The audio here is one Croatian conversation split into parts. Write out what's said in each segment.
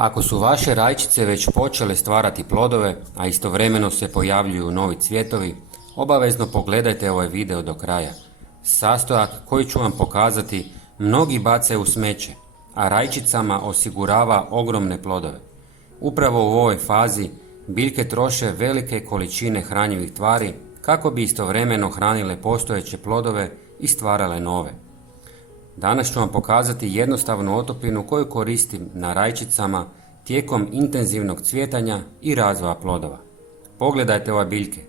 Ako su vaše rajčice već počele stvarati plodove, a istovremeno se pojavljuju novi cvjetovi, obavezno pogledajte ovaj video do kraja. Sastojak koji ću vam pokazati mnogi bacaju u smeće, a rajčicama osigurava ogromne plodove. Upravo u ovoj fazi biljke troše velike količine hranjivih tvari kako bi istovremeno hranile postojeće plodove i stvarale nove. Danas ću vam pokazati jednostavnu otopinu koju koristim na rajčicama tijekom intenzivnog cvjetanja i razvoja plodova. Pogledajte ove biljke.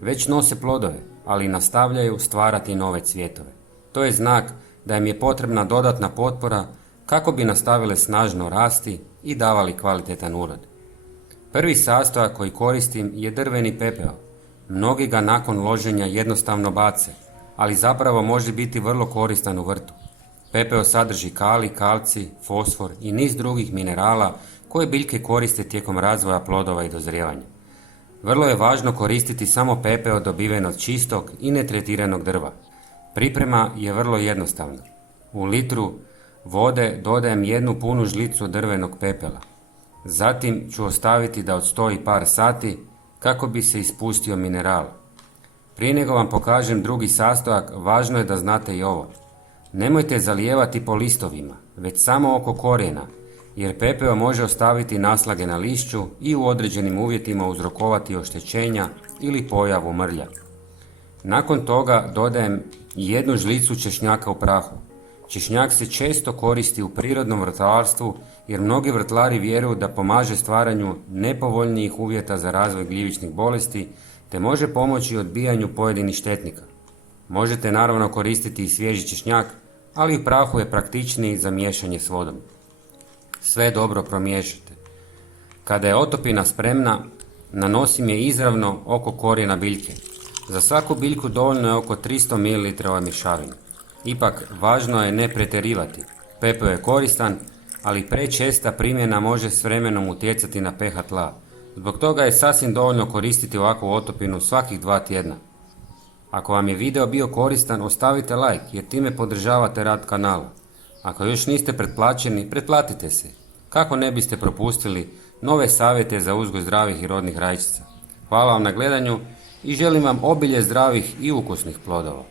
Već nose plodove, ali nastavljaju stvarati nove cvjetove. To je znak da im je potrebna dodatna potpora kako bi nastavile snažno rasti i davali kvalitetan urod. Prvi sastojak koji koristim je drveni pepeo. Mnogi ga nakon loženja jednostavno bace, ali zapravo može biti vrlo koristan u vrtu. Pepeo sadrži kalij, kalcij, fosfor i niz drugih minerala koje biljke koriste tijekom razvoja plodova i dozrijevanja. Vrlo je važno koristiti samo pepeo dobiven od čistog i netretiranog drva. Priprema je vrlo jednostavna. U litru vode dodajem 1 punu žlicu drvenog pepela. Zatim ću ostaviti da odstoji par sati kako bi se ispustio mineral. Prije nego vam pokažem drugi sastojak, važno je da znate i ovo. Nemojte zalijevati po listovima, već samo oko korijena, jer pepeo može ostaviti naslage na lišću i u određenim uvjetima uzrokovati oštećenja ili pojavu mrlja. Nakon toga dodajem 1 žlicu češnjaka u prahu. Češnjak se često koristi u prirodnom vrtlarstvu jer mnogi vrtlari vjeruju da pomaže stvaranju nepovoljnijih uvjeta za razvoj gljivičnih bolesti te može pomoći odbijanju pojedinih štetnika. Možete naravno koristiti i svježi češnjak, ali u prahu je praktičniji za miješanje s vodom. Sve dobro promiješajte. Kada je otopina spremna, nanosim je izravno oko korijena biljke. Za svaku biljku dovoljno je oko 300 ml ove mješavine. Ipak, važno je ne pretjerivati. Pepeo je koristan, ali prečesta primjena može s vremenom utjecati na pH tla. Zbog toga je sasvim dovoljno koristiti ovakvu otopinu svakih 2 tjedna. Ako vam je video bio koristan, ostavite like jer time podržavate rad kanala. Ako još niste pretplaćeni, pretplatite se, kako ne biste propustili nove savjete za uzgoj zdravih i rodnih rajčica. Hvala vam na gledanju i želim vam obilje zdravih i ukusnih plodova.